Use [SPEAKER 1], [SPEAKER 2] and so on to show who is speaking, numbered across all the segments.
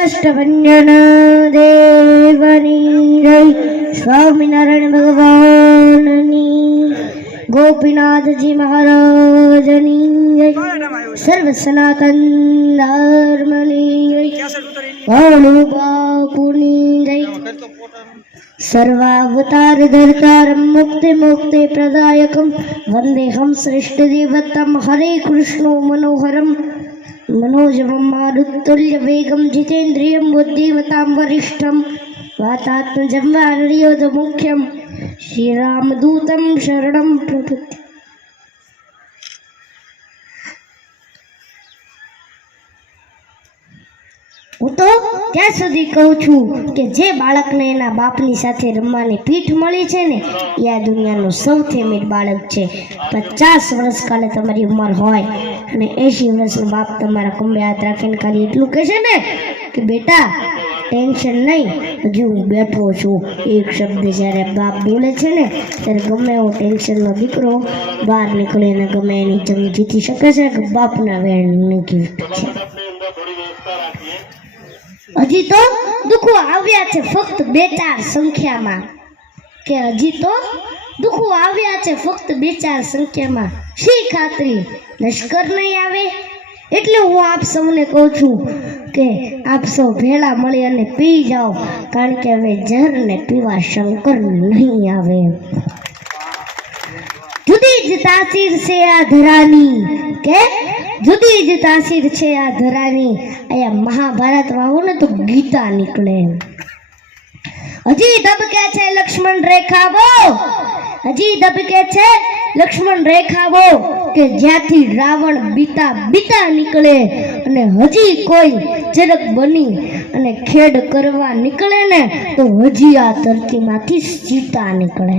[SPEAKER 1] અષ્ટભંજન દેવની જય સ્વામિનારાયણ ભગવાનની ગોપીનાથજી મહારાજની જય સર્વ સનાતન ધર્મની જય ભાણુ બાપુની સર્વાવતાર ધરતારમ મુક્તિ મુક્તિ પ્રદાયકમ વંદેહમ શ્રેષ્ઠ દેવતમ હરે કૃષ્ણો મનોહરમ മനോജവം മാരുത്തുല്യ വേഗം ജിതേന്ദ്രിയം ബുദ്ധിമതാം വരിഷ്ഠം വാതാത്മജം വാനരിയോധ മുഖ്യം ശ്രീരാമദൂതം ശരണം പ്രപത്തി હું તો ત્યાં સુધી કહું છું કે જે બાળકને એના બાપની સાથે રમવાની પીઠ મળી છે ને, એ આ દુનિયાનું સૌથી અમીર બાળક છે. પચાસ વર્ષ કાલે તમારી ઉંમર હોય અને એંશી વર્ષનો બાપ તમારા કુંભે હાથ રાખીને ખાલી એટલું કહેશે ને કે બેટા, ટેન્શન નહીં, હજુ હું બેઠો છું. એક શબ્દ જ્યારે બાપ બોલે છે ને, ત્યારે ગમે એવો ટેન્શનનો દીકરો બહાર નીકળીને ગમે એની જંગ જીતી શકે છે કે બાપના વેણની ગિફ્ટ છે. હજી તો દુઃખો આવ્યા છે ફક્ત બે ચાર સંખ્યામાં. કે હજી તો દુઃખો આવ્યા છે ફક્ત બે ચાર સંખ્યામાં. શી ખાતરી? લશ્કર નહીં આવે? એટલે હું આપ સૌને કહું છું કે આપ સૌ ભેળા મળી અને પી જાઓ, કારણ કે હવે ઝેરને પીવા શંકર નહીં આવે. જુદી જ તાસીર છે આ ધરાની. કે જુદી જ તાસીર છે આ ધરાની. અહીંયા મહાભારત વાવો ને તો ગીતા નીકળે. હજી ધબકે છે લક્ષ્મણ રેખાવો હજી ધબકે છે લક્ષ્મણ રેખાવો કે જ્યાંથી રાવણ બીતા બીતા નીકળે અને હજી કોઈ જરક બની અને ખેડ કરવા નીકળે ને, તો હજી આ ધરતીમાંથી સીતા નીકળે.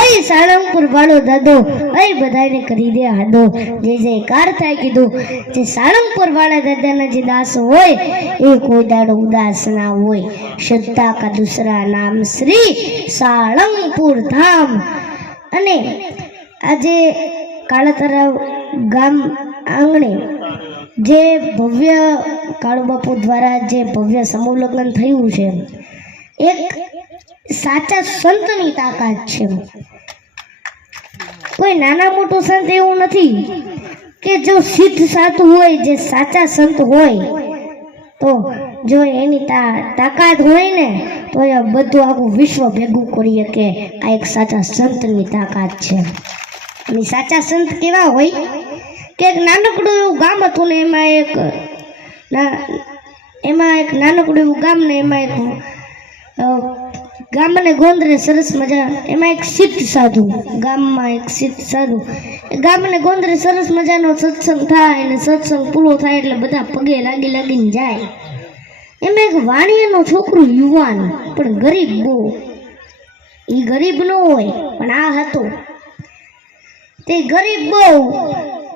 [SPEAKER 1] અય સાળંગપુર વાળો દાદો. અય બધાને કરી દે હાડો. જે જે થાય કીધું, જે સાળંગપુર વાળા દાદાના જે દાસ હોય, એ કોઈ દાડો ઉદાસ ના હોય. શ્રદ્ધા કા દૂસરા નામ શ્રી સાળંગપુર ધામ. અને આજે કાળા તળાવ ગામ આંગણે જે ભવ્ય કાળુબાપુ દ્વારા જે ભવ્ય સમૂહ લગ્ન થયું છે, એક સાચા સંતની તાકાત છે. કોઈ નાના મોટું સંત એવું નથી કે જો સિદ્ધ સાધુ હોય, જે સાચા સંત હોય, તો જો એની તાકાત હોય ને, તો એ બધું આખું વિશ્વ ભેગું કરી શકે. આ એક સાચા સંતની તાકાત છે. અને સાચા સંત કેવા હોય કે એક નાનકડું એવું ગામ હતું ને, એમાં એક એમાં એક નાનકડું એવું ગામ ને, એમાં એક અ, ગામને ગોંદરે સરસ મજા. એમાં એક સિદ્ધ સાધુ. ગામમાં એક સિદ્ધ સાધુ. એ ગામને ગોંદરે સરસ મજાનો સત્સંગ થાય અને સત્સંગ પૂરો થાય એટલે બધા પગે લાગી લાગીને જાય. એમાં એક વાણિયાનો છોકરો યુવાન પણ ગરીબ બહુ. એ ગરીબ ન હોય પણ આ હતો. તે ગરીબ બહુ.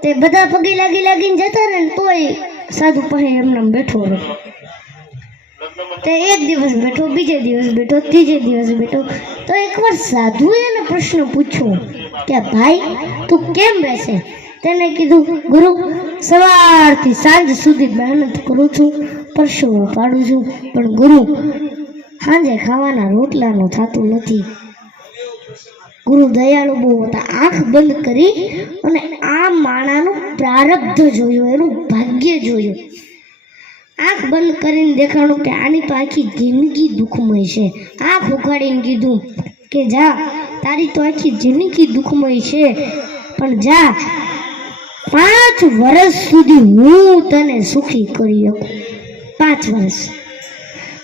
[SPEAKER 1] તે બધા પગે લાગી લાગીને જતા રહે ને તોય સાધુ પાસે એમને બેઠો રહ્યો તે એક દિવસ બેઠો, બીજે દિવસ બેઠો, ત્રીજે દિવસ બેઠો. તો એકવાર સાધુએ એને પ્રશ્ન પૂછ્યો કે, ભાઈ, તું કેમ બેસે? તેને કીધું, ગુરુ, સવારથી સાંજ સુધી મહેનત કરું છું, પરસેવો પાડું છું, પણ ગુરુ, સાંજે ખાવાના રોટલાનું થતું નથી. ગુરુ દયાળુ બહુ હતા. આંખ બંધ કરી અને આ માણાનું પ્રારબ્ધ જોયું, એનું ભાગ્ય જોયું. આંખ બંધ કરીને દેખાણું કે આની તો આખી જિંદગી દુઃખમય છે. આંખ ઉઘાડીને કીધું કે જા, તારી તો આખી જિંદગી દુઃખમય છે. પણ જા, પાંચ વર્ષ સુધી હું તને સુખી કરી શકું. પાંચ વર્ષ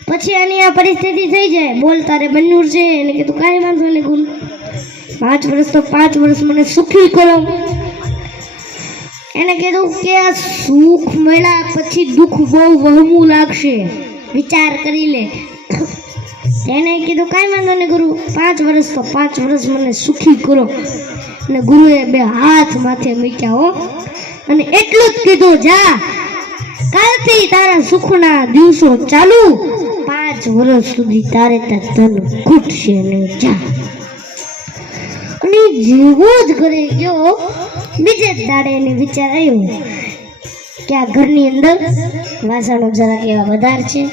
[SPEAKER 1] પછી આની આ પરિસ્થિતિ થઈ જાય. બોલ, તારે બન્યું છે? એને કીધું, કાંઈ વાંધો નહીં ગુરુ પાંચ વર્ષ તો પાંચ વર્ષ મને સુખી કરો. એને કીધું કે સુખ મળ્યા પછી દુઃખ બહુ વહમું લાગશે. વિચાર કરી લે. એને કીધું, કાંઈ વાંધો નહીં ગુરુ, પાંચ વર્ષ તો પાંચ વર્ષ મને સુખી કરો. અને ગુરુએ બે હાથ માથે મૂક્યા હો. અને એટલું જ કીધું, જા, કાલથી તારા સુખના દિવસો ચાલુ. પાંચ વર્ષ સુધી તારે ત્યાં ધન ખૂટશે નહીં. જા. અને જેવો જ ઘરે ગયો. બીજે જ દાડે એને વિચાર આવ્યો કે આ ઘરની અંદર વાસણો જરાક એવા વધારે છે.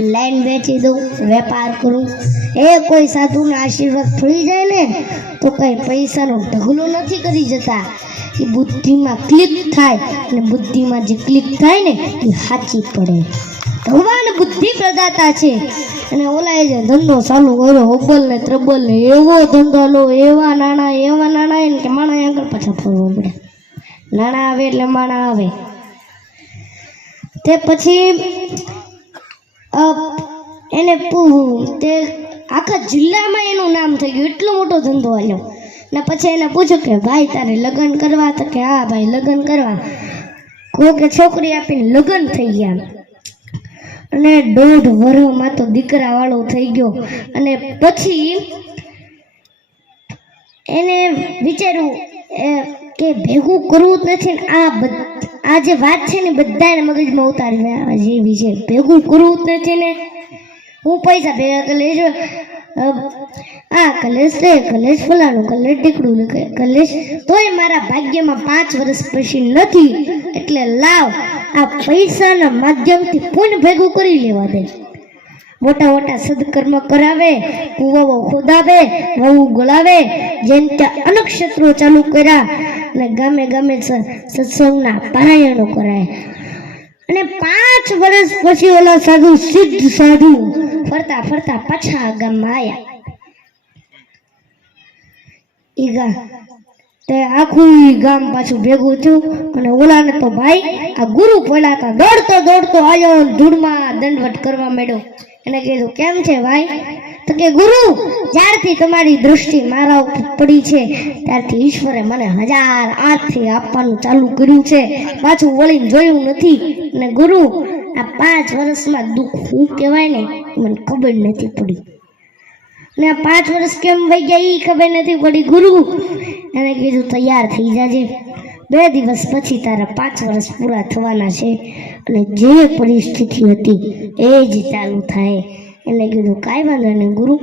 [SPEAKER 1] લાઈન વેચી દઉં, વેપાર કરું. એ કોઈ સાધુના આશીર્વાદ થોડી જાય ને, તો કંઈ પૈસાનો ઢગલો નથી કરી જતા. એ બુદ્ધિમાં ક્લિક થાય અને બુદ્ધિમાં જે ક્લિક થાય ને, એ સાચી પડે. ભગવાન બુદ્ધિ પ્રદાતા છે. અને ઓલા એ ધંધો ચાલુ કર્યો, હોબલ ને ત્રબલ ને એવો ધંધો લો, એવા નાણાં એવા નાણાં એને કે માણા આગળ પાછા ફરવું પડે. નાણાં આવે એટલે માણા આવે. તે પછી એને તે આખા જિલ્લામાં એનું નામ થઈ ગયું, એટલો મોટો ધંધો આવ્યો ને પછી એને પૂછ્યું કે, ભાઈ, તારે લગ્ન કરવા? તો કે, હા, ભાઈ, લગ્ન કરવા. કોઈ કે છોકરી આપીને લગ્ન થઈ ગયા. અને દોઢ વર્ષમાં તો દીકરા વાળો થઈ ગયો. અને પછી એને વિચાર્યું કે ભેગું કરવું જ નથી આ આ જે વાત છે ને બધાને મગજમાં ઉતારી જેવી છે. ભેગું કરવું જ નથી ને. હું પૈસા ભેગા કરી લઈશ. આ કલેશ છે, કલેશ ફલાણું કલેશ દીકડું કલેશ. તોય મારા ભાગ્યમાં પાંચ વર્ષ પછી નથી. એટલે લાવ આ પૈસાના માધ્યમથી પુન ભેગું કરી લેવા દે. મોટા મોટા સદકર્મ કરાવે, કુવાઓ ખોદાવે વહુ ગળાવે, જેમ ત્યાં અનક્ષત્રો ચાલુ કર્યા અને ગામે ગામે સત્સંગના પારાયણો કરાય. અને પાંચ વર્ષ પછી ઓલા સાધુ સિદ્ધ સાધુ ફરતા ફરતા પાછા ગામમાં આવ્યા ઈ ગા તે આખું ગામ પાછું ભેગું થયું અને ઓલાને તો ભાઈ આ ગુરુ પડ્યા દોડતો દોડતો આવ્યો ધૂળમાં દંડવટ કરવા માંડ્યો. એને કીધું, કેમ છે ભાઈ? તો કે, ગુરુ, જ્યારથી તમારી દૃષ્ટિ મારા ઉપર પડી છે, ત્યારથી ઈશ્વરે મને હજાર આઠથી આપવાનું ચાલુ કર્યું છે. પાછું વળીને જોયું નથી. અને ગુરુ, આ પાંચ વર્ષમાં દુઃખ શું કહેવાય ને, મને ખબર નથી પડી. ને આ પાંચ વર્ષ કેમ વહી ગયા એ ખબર નથી પડી. ગુરુ એને કીધું, તૈયાર થઈ જાજે. બે દિવસ પછી તારા પાંચ વર્ષ પૂરા થવાના છે અને જે પરિસ્થિતિ હતી એ જ ચાલુ થાય. એને કીધું, કાંઈ વાંધો નહીં ગુરુ.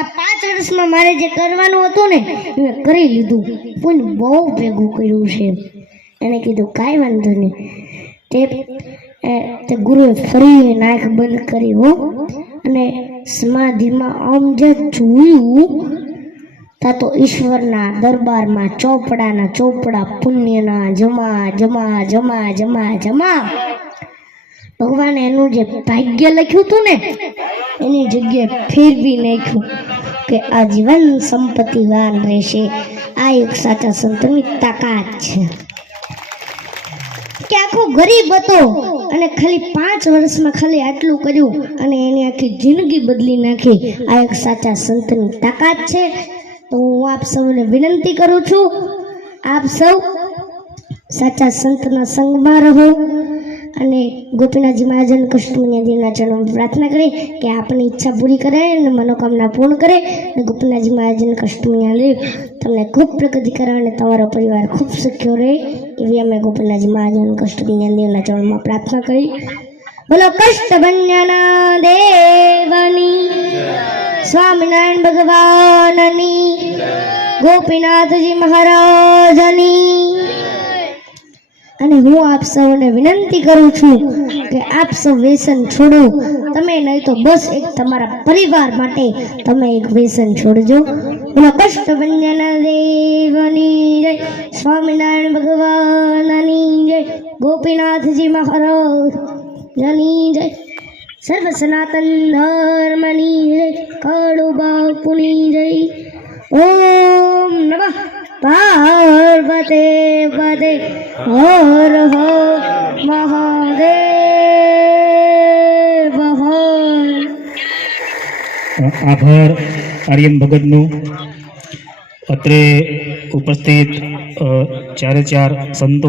[SPEAKER 1] આ પાંચ વર્ષમાં મારે જે કરવાનું હતું ને એ મેં કરી લીધું. પણ બહુ ભેગું કર્યું છે. એને કીધું, કાંઈ વાંધો નહીં. તે ગુરુએ ફરી નાક બંધ કરી, હો. અને સમાધિમાં આમ જે જોયું, તા તો ઈશ્વરના દરબારમાં ચોપડાના ચોપડા પુણ્યના જમા જમા જમા જમા જમા. ભગવાને એનું જે ભાગ્ય લખ્યું હતું ને, એની જગ્યાએ ફેરવી નાખ્યું કે આ જીવન સંપત્તિવાન રહેશે. આ એક સાચા સંતની તાકાત છે. કે આખો ગરીબ હતો. અને ખાલી પાંચ વર્ષમાં ખાલી આટલું કર્યું અને એની આખી જિંદગી બદલી નાખી. આ એક સાચા સંતની તાકાત છે. તો હું આપ સૌને વિનંતી કરું છું. આપ સૌ સાચા સંતના સંગમાં રહો. અને ગોપીનાથજી મહાજન કૃષ્ણમુનિયાજીના ચરણમાં પ્રાર્થના કરી કે આપની ઈચ્છા પૂરી કરે અને મનોકામના પૂર્ણ કરે અને ગોપીનાથજી મહાજન કૃષ્ણમુનિયાજી તમને ખૂબ પ્રગતિ કરે અને તમારો પરિવાર ખૂબ સુખ્યો રહે એવી અમે ગોપીનાથજી મહાજન કૃષ્ણમુનિયાજીના ચરણમાં પ્રાર્થના કરી. બોલો કષ્ટભંજના દેવની, સ્વામિનારાયણ ભગવાનની, ગોપીનાથજી મહારાજની અને હું આપ સૌને વિનંતી કરું છું કે આપ સૌ વ્યસન છોડો. તમે નહીં તો બસ એક તમારા પરિવાર માટે તમે એક વ્યસન છોડજો. એમાં કષ્ટ વંજના દેવની જય. સ્વામિનારાયણ ભગવાનની જય. ગોપીનાથજી મહારાજની જય. સર્વ સનાતન ધર્મની જય. કાળુ બાપુની જય. ઓમ નમઃ. પાર્વતે પદે હર હર મહાદેવ
[SPEAKER 2] આભાર આર્યન ભગતનું. અત્રે ઉપસ્થિત ચારે ચાર સંતો